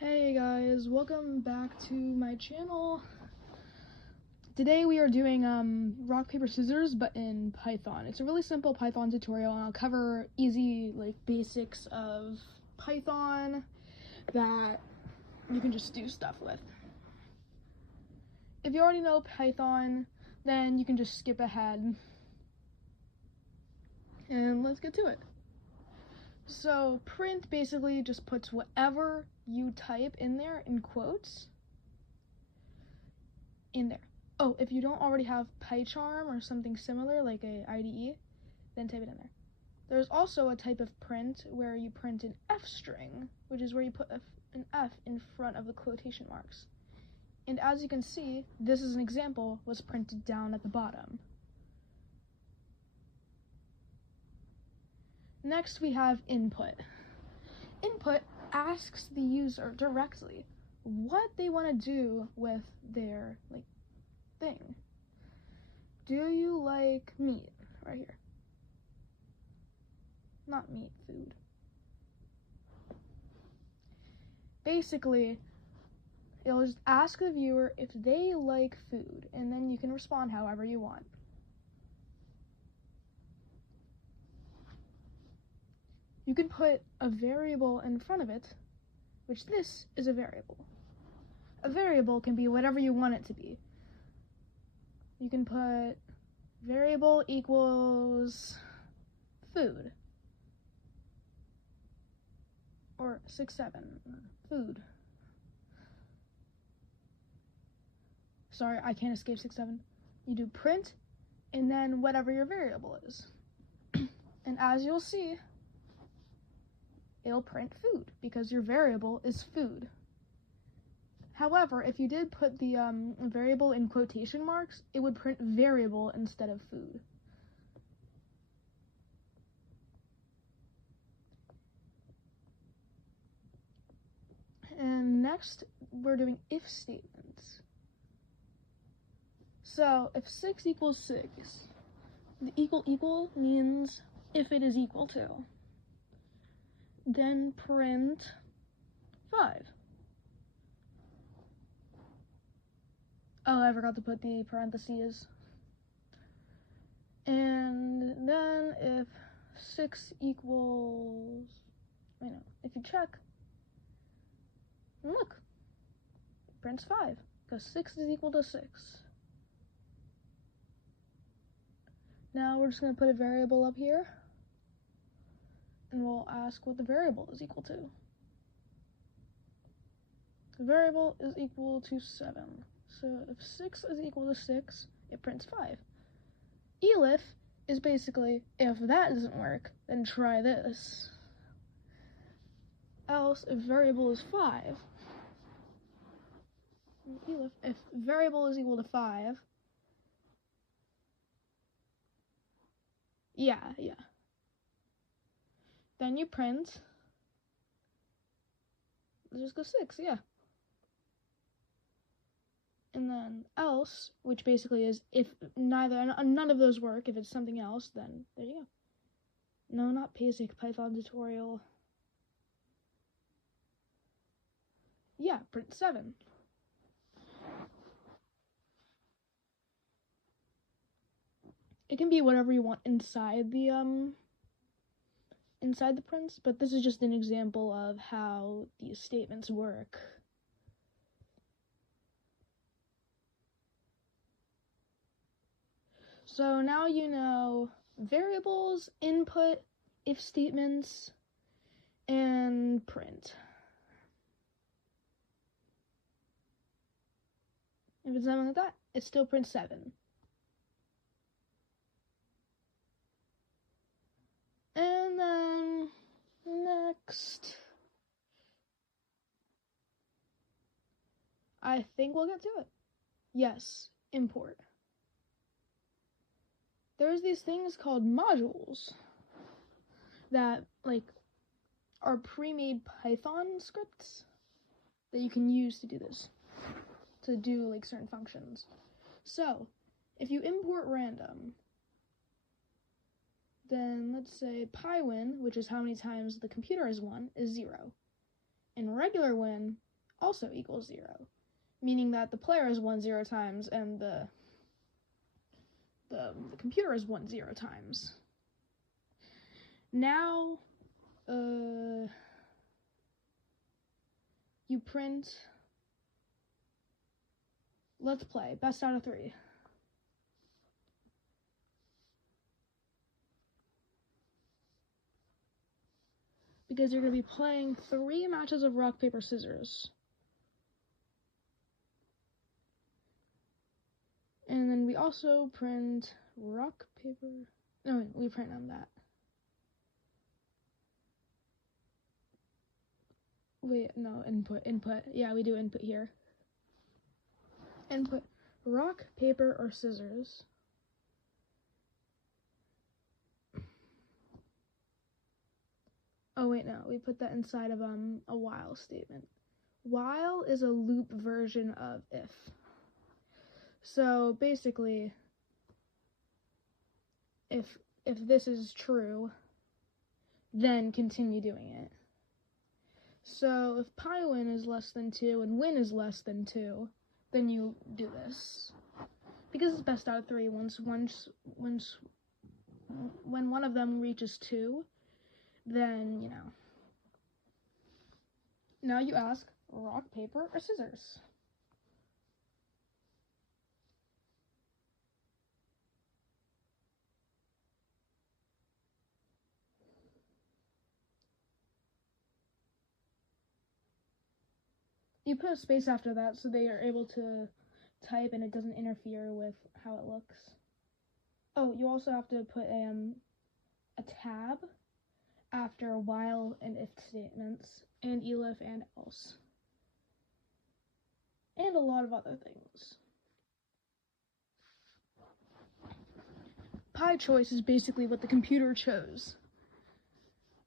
Hey guys, welcome back to my channel. Today we are doing rock, paper, scissors, but in Python. It's a really simple Python tutorial, and I'll cover easy basics of Python that you can just do stuff with. If you already know Python, then you can just skip ahead. And let's get to it. So print basically just puts whatever you type in there in quotes in there. Oh, if you don't already have PyCharm or something similar like a IDE, then type it in there. There's also a type of print where you print an F string, which is where you put an F in front of the quotation marks. And as you can see, this is an example was printed down at the bottom. Next we have input. Input asks the user directly what they want to do with their thing. Do you like meat? Right here. Not meat, food. Basically, it'll just ask the viewer if they like food, and then you can respond however you want. You can put a variable in front of it, which this is a variable. A variable can be whatever you want it to be. You can put variable equals food. Or 6-7, food. Sorry, I can't escape 6-7. You do print, and then whatever your variable is. And as you'll see, it'll print food, because your variable is food. However, if you did put the variable in quotation marks, it would print variable instead of food. And next, we're doing if statements. So, if 6 equals 6, the equal means if it is equal to. Then print 5. Oh, I forgot to put the parentheses. And then if 6 equals, if you check, and look, it prints 5, because 6 is equal to 6. Now we're just going to put a variable up here, and we'll ask what the variable is equal to. The variable is equal to 7. So if 6 is equal to 6, it prints 5. Elif is basically, if that doesn't work, then try this. Else, if variable is 5, Elif, if variable is equal to 5, yeah. Then you print, let's just go 6, yeah. And then else, which basically is if none of those work, if it's something else, then there you go. No, not basic Python tutorial. Yeah, print 7. It can be whatever you want inside the prints, but this is just an example of how these statements work. So now you know variables, input, if statements, and print. If it's something like that, it still prints 7. And then next, I think we'll get to it. Yes, import. There's these things called modules that are pre-made Python scripts that you can use to do this, to do certain functions. So if you import random, then let's say pywin, which is how many times the computer has won, is 0. And regular win also equals 0, meaning that the player has won 0 times and the computer has won 0 times. Now, you print, let's play, best out of 3. Because you're going to be playing 3 matches of rock, paper, scissors. And then we also print rock, paper, no, we print on that. Wait, no, input, yeah, we do input here. Input, rock, paper, or scissors. Oh wait, no, we put that inside of a while statement. While is a loop version of if. So basically, if this is true, then continue doing it. So if pi win is less than 2 and win is less than 2, then you do this. Because it's best out of 3, when one of them reaches 2, then, you know. Now you ask, rock, paper, or scissors? You put a space after that so they are able to type and it doesn't interfere with how it looks. Oh, you also have to put a tab after while and if statements, and elif and else. And a lot of other things. Pi choice is basically what the computer chose.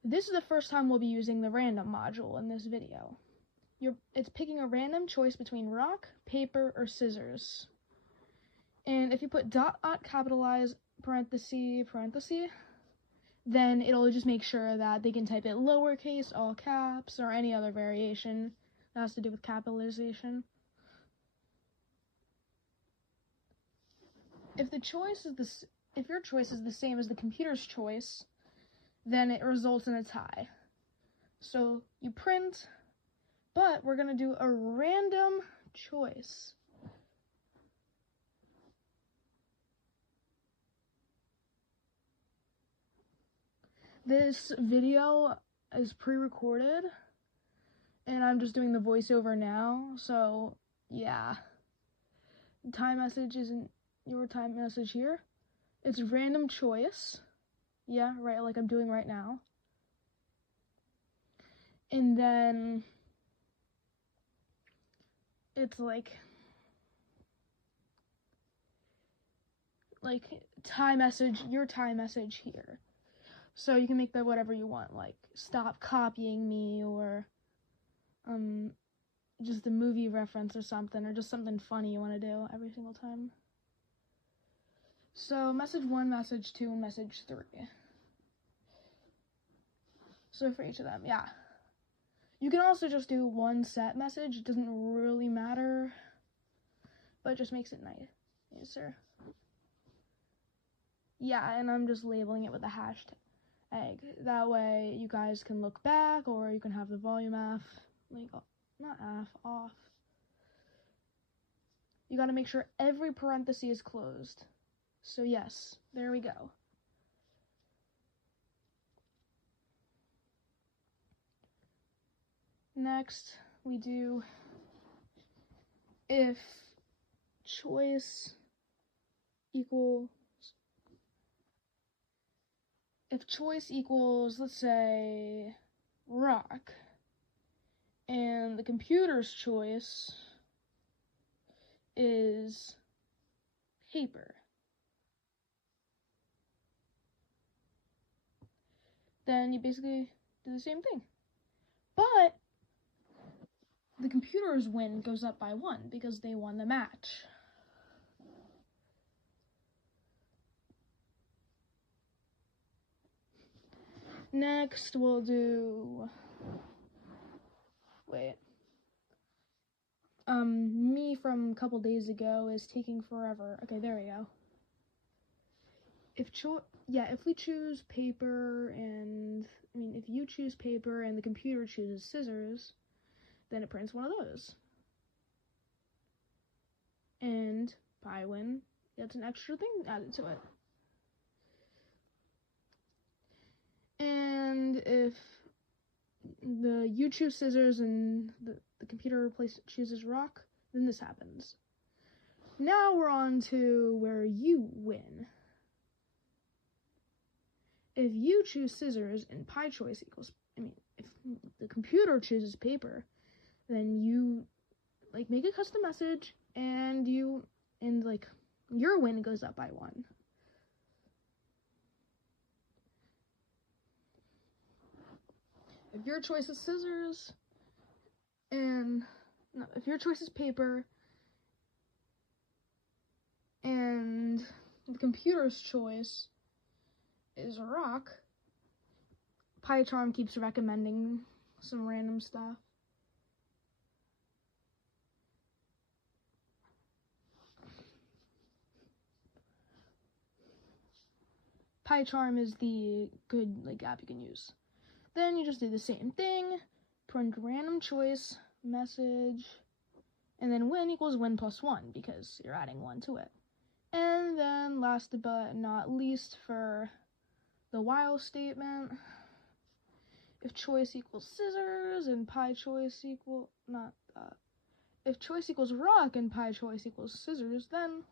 This is the first time we'll be using the random module in this video. It's picking a random choice between rock, paper, or scissors. And if you put dot capitalize parenthesis, then it'll just make sure that they can type it lowercase, all caps, or any other variation that has to do with capitalization. If your choice is the same as the computer's choice, then it results in a tie. So you print, but we're gonna do a random choice. This video is pre-recorded, and I'm just doing the voiceover now, so yeah. The time message isn't your time message here. It's random choice. Yeah, right, like I'm doing right now. And then it's like time message, your time message here. So you can make that whatever you want, like stop copying me, or just a movie reference or something, or just something funny you want to do every single time. So message 1, message 2, and message 3. So for each of them, yeah. You can also just do one set message. It doesn't really matter, but it just makes it nice. Yes, sir. Yeah, and I'm just labeling it with a hashtag. That way you guys can look back, or you can have the volume off. You gotta make sure every parenthesis is closed. So yes, there we go. Next, we do if choice equals, let's say, rock, and the computer's choice is paper, then you basically do the same thing. But the computer's win goes up by 1 because they won the match. Next, we'll do, me from a couple days ago is taking forever. Okay, there we go. If we choose paper and, if you choose paper and the computer chooses scissors, then it prints one of those. And PyWin gets an extra thing added to it. And if you choose scissors and the computer chooses rock, then this happens. Now we're on to where you win. If you choose scissors and PyChoice equals, if the computer chooses paper, then you make a custom message and your win goes up by 1. If your choice is scissors if your choice is paper and the computer's choice is a rock, PyCharm keeps recommending some random stuff. PyCharm is the good app you can use. Then you just do the same thing, print random choice message, and then win equals win plus 1 because you're adding 1 to it. And then last but not least, for the while statement, if choice equals scissors and PyChoice if choice equals rock and PyChoice equals scissors, then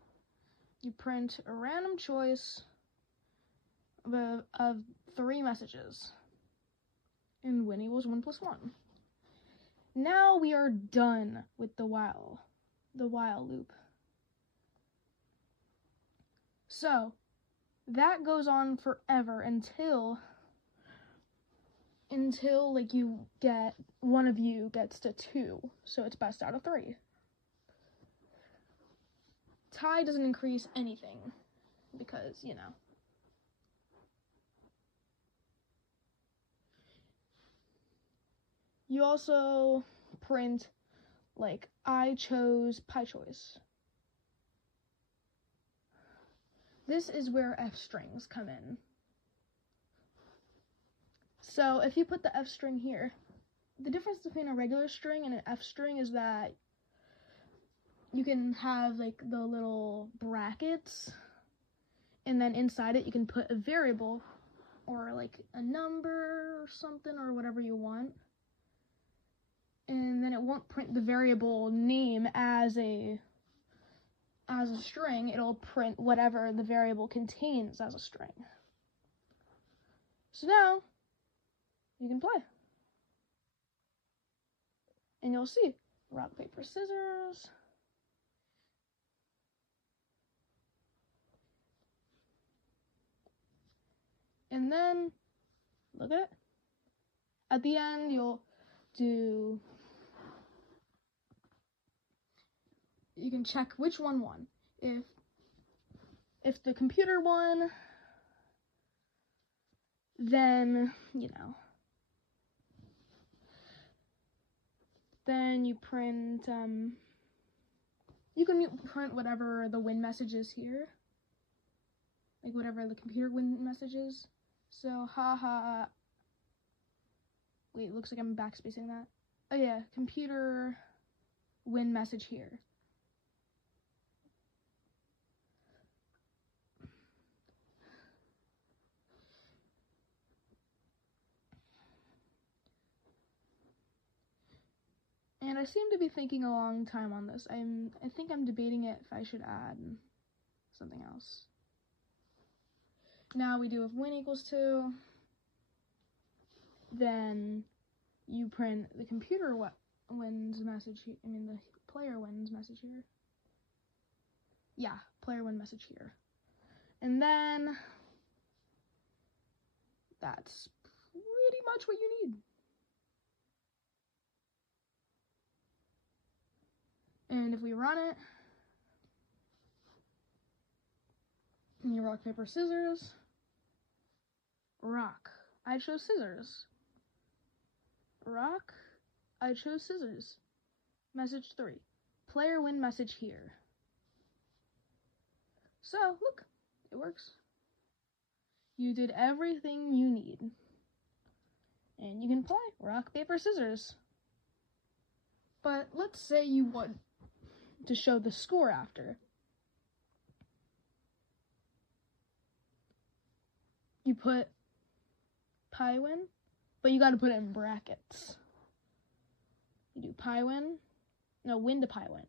you print a random choice of 3 messages, and win equals 1 plus 1. Now we are done with the while loop. So that goes on forever until you get one of you gets to 2, so it's best out of 3. Tie doesn't increase anything because, You also print I chose PyChoice. This is where F strings come in. So if you put the F string here, the difference between a regular string and an F string is that you can have the little brackets, and then inside it you can put a variable or a number or something or whatever you want. And then it won't print the variable name as a string. It'll print whatever the variable contains as a string. So now you can play. And you'll see rock, paper, scissors. And then look at the end you can check which one won. If the computer won, then then you print you can print whatever the win message is here, whatever the computer win message is. So wait, looks like I'm backspacing that. Oh yeah, computer win message here. And I seem to be thinking a long time on this. I think I'm debating if I should add something else. Now we do if win equals 2, then you print the computer wins message here. The player wins message here. Yeah, player win message here. And then that's pretty much what you need. And if we run it, and you rock, paper, scissors, rock, I chose scissors. Rock, I chose scissors. Message 3. player win message here. So, look, it works. You did everything you need. And you can play rock, paper, scissors. But let's say you want to show the score after. You put pi win, but you got to put it in brackets. You do pi win, no, win to pi win.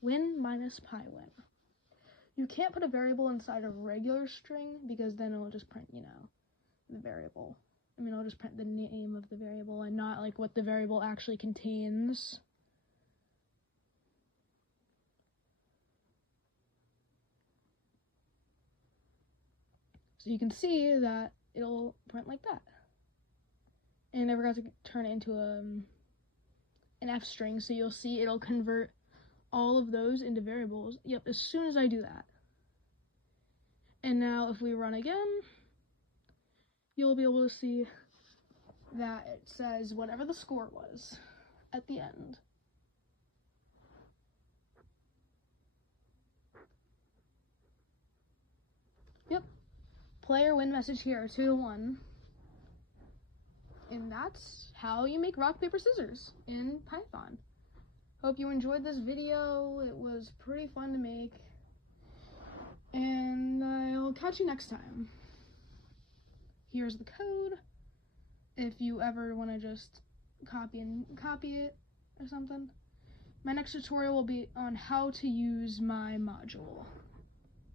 Win minus pi win. You can't put a variable inside a regular string because then it'll just print, the variable. It'll just print the name of the variable and not like what the variable actually contains. So you can see that it'll print like that. And I forgot to turn it into an F string, so you'll see it'll convert all of those into variables. Yep, as soon as I do that. And now if we run again, you'll be able to see that it says whatever the score was at the end. Yep. Player win message here, 2-1. And that's how you make rock, paper, scissors in Python. Hope you enjoyed this video. It was pretty fun to make. And I'll catch you next time. Here's the code. If you ever want to just copy it or something. My next tutorial will be on how to use my module.